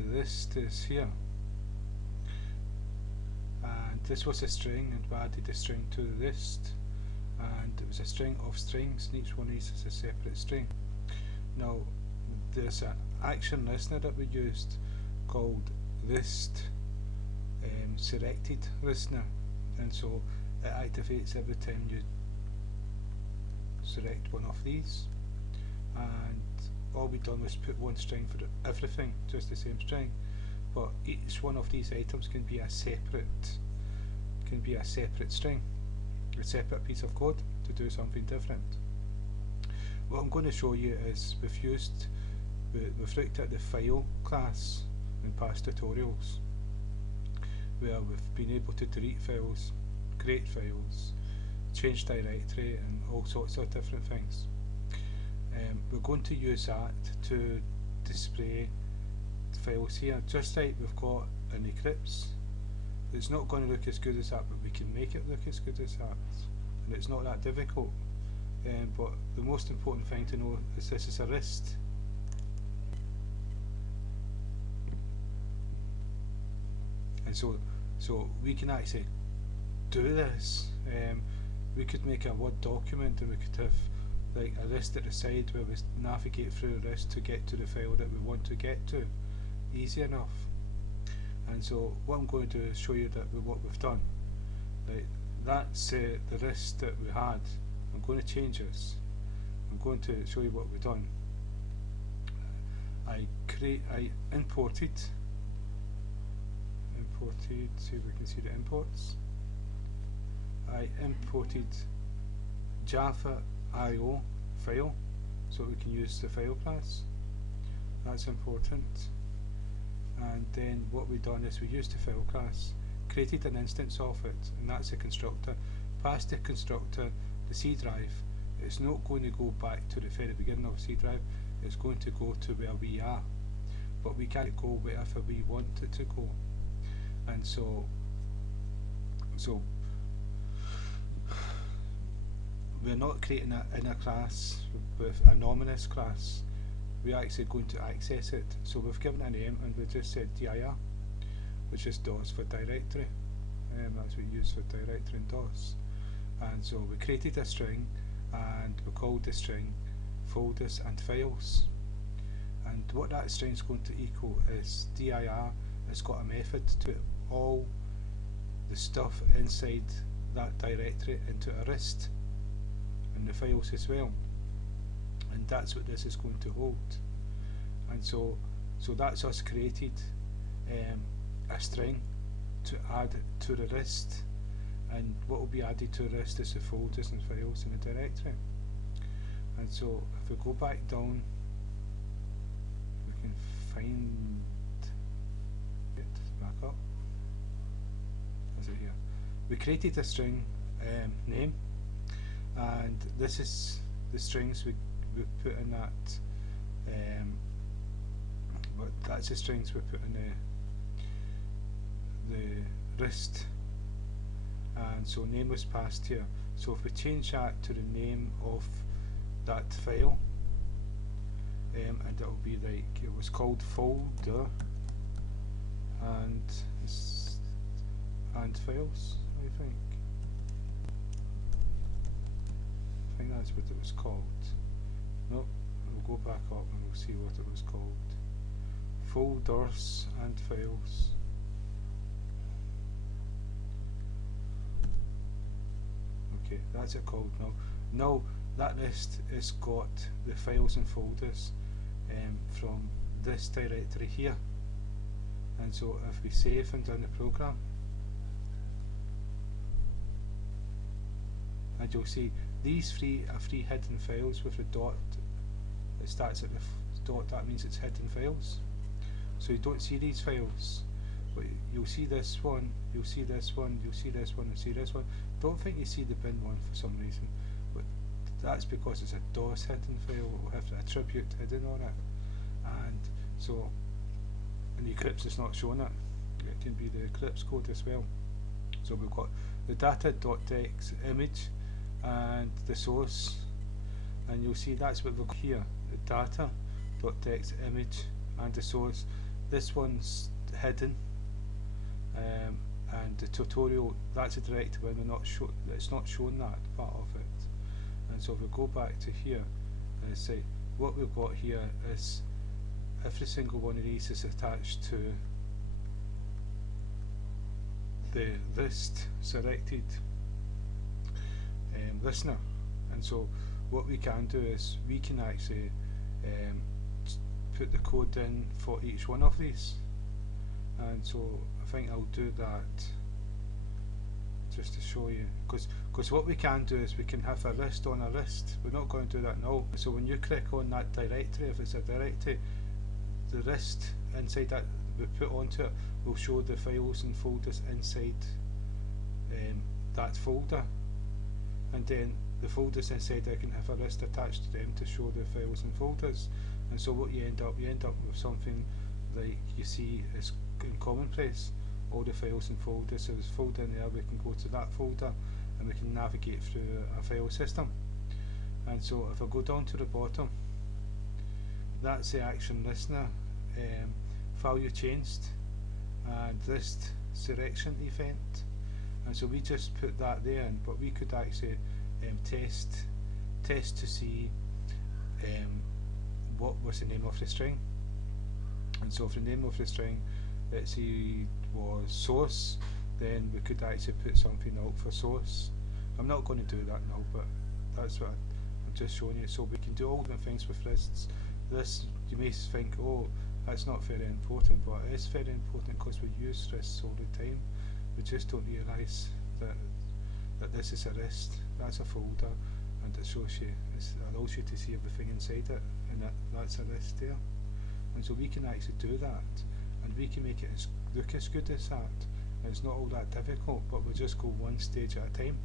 list is here, and this was a string, and we added a string to the list, and it was a string of strings, and each one of these is a separate string. Now there's an action listener that we used called list selected listener, and so it activates every time you select one of these, and all we done was put one string for everything, just the same string, but each one of these items can be a separate string, a separate piece of code to do something different. What I'm going to show you is we've looked at the file class in past tutorials, where we've been able to delete files, create files, change directory, and all sorts of different things. We're going to use that to display files here, just like we've got in Eclipse. It's not going to look as good as that, but we can make it look as good as that, and it's not that difficult. But the most important thing to know is this is a list. And so we can actually do this. We could make a Word document, and we could have like a list at the side where we navigate through the list to get to the file that we want to get to. Easy enough. And so what I'm going to do is show you what we've done. Like, that's the list that we had. I'm going to change this. I'm going to show you what we've done. I imported, see if we can see the imports. I imported Java IO file, so we can use the file class. That's important. And then what we've done is we used the file class, created an instance of it, and that's a constructor. Past the constructor, the C drive, it's not going to go back to the very beginning of C drive, it's going to go to where we are, but we can't go wherever we want it to go. And so we're not creating an inner class with a nominous class, we're actually going to access it. So we've given a name, and we just said dir, which is DOS for directory, that's what we use for directory in DOS. And so we created a string, and we called the string folders and files, and what that string is going to equal is dir has got a method to all the stuff inside that directory into a list, and the files as well, and that's what this is going to hold. And so that's us created a string to add to the list, and what will be added to the list is the folders and files in the directory. And so if we go back down, we can find it back up. Is it here? We created a string name, and this is the strings we put in that. But that's the strings we put in the list. And so name was passed here. So if we change that to the name of that file, and it will be like, it was called folder and files, I think that's what it was called. Nope, we'll go back up and we'll see what it was called. Folders and files. Okay, that's it called now. Now that list has got the files and folders from this directory here. And so if we save and run the program, and you'll see these three are three hidden files with a dot. It starts at the dot, that means it's hidden files. So you don't see these files, but you'll see this one, you'll see this one, you'll see this one, you'll see this one. Don't think you see the bin one for some reason, but that's because it's a DOS hidden file. We'll have the attribute hidden on it, and so in the Eclipse it's not showing it. It can be the Eclipse code as well. So we've got the data.txt image and the source, and you'll see that's what we've got here, the data.txt image and the source. This one's hidden, and the tutorial, that's a directory and it's not showing that part of it. And so if we go back to here and say what we've got here is every single one of these is attached to the list selected listener. And so what we can do is we can actually put the code in for each one of these. And so I think I'll do that just to show you, because what we can do is we can have a list on a list. We're not going to do that now. So when you click on that directory, if it's a directory, the list inside that we put onto it will show the files and folders inside that folder, and then the folders inside there can have a list attached to them to show the files and folders. And so what you end up with something like you see is in commonplace, all the files and folders. So there's a folder in there, we can go to that folder and we can navigate through a file system. And so if I go down to the bottom, that's the action listener value changed and list selection event. And so we just put that there in, but we could actually test to see what was the name of the string. And so if the name of the string, let's see, was source, then we could actually put something out for source. I'm not going to do that now, but that's what I'm just showing you. So we can do all the things with lists. This, you may think, oh, that's not very important, but it is very important because we use lists all the time. We just don't realise that this is a list, that's a folder, and it shows you, it allows you to see everything inside it, and that's a list there. And so we can actually do that, and we can make it look as good as that. And it's not all that difficult, but we'll just go one stage at a time.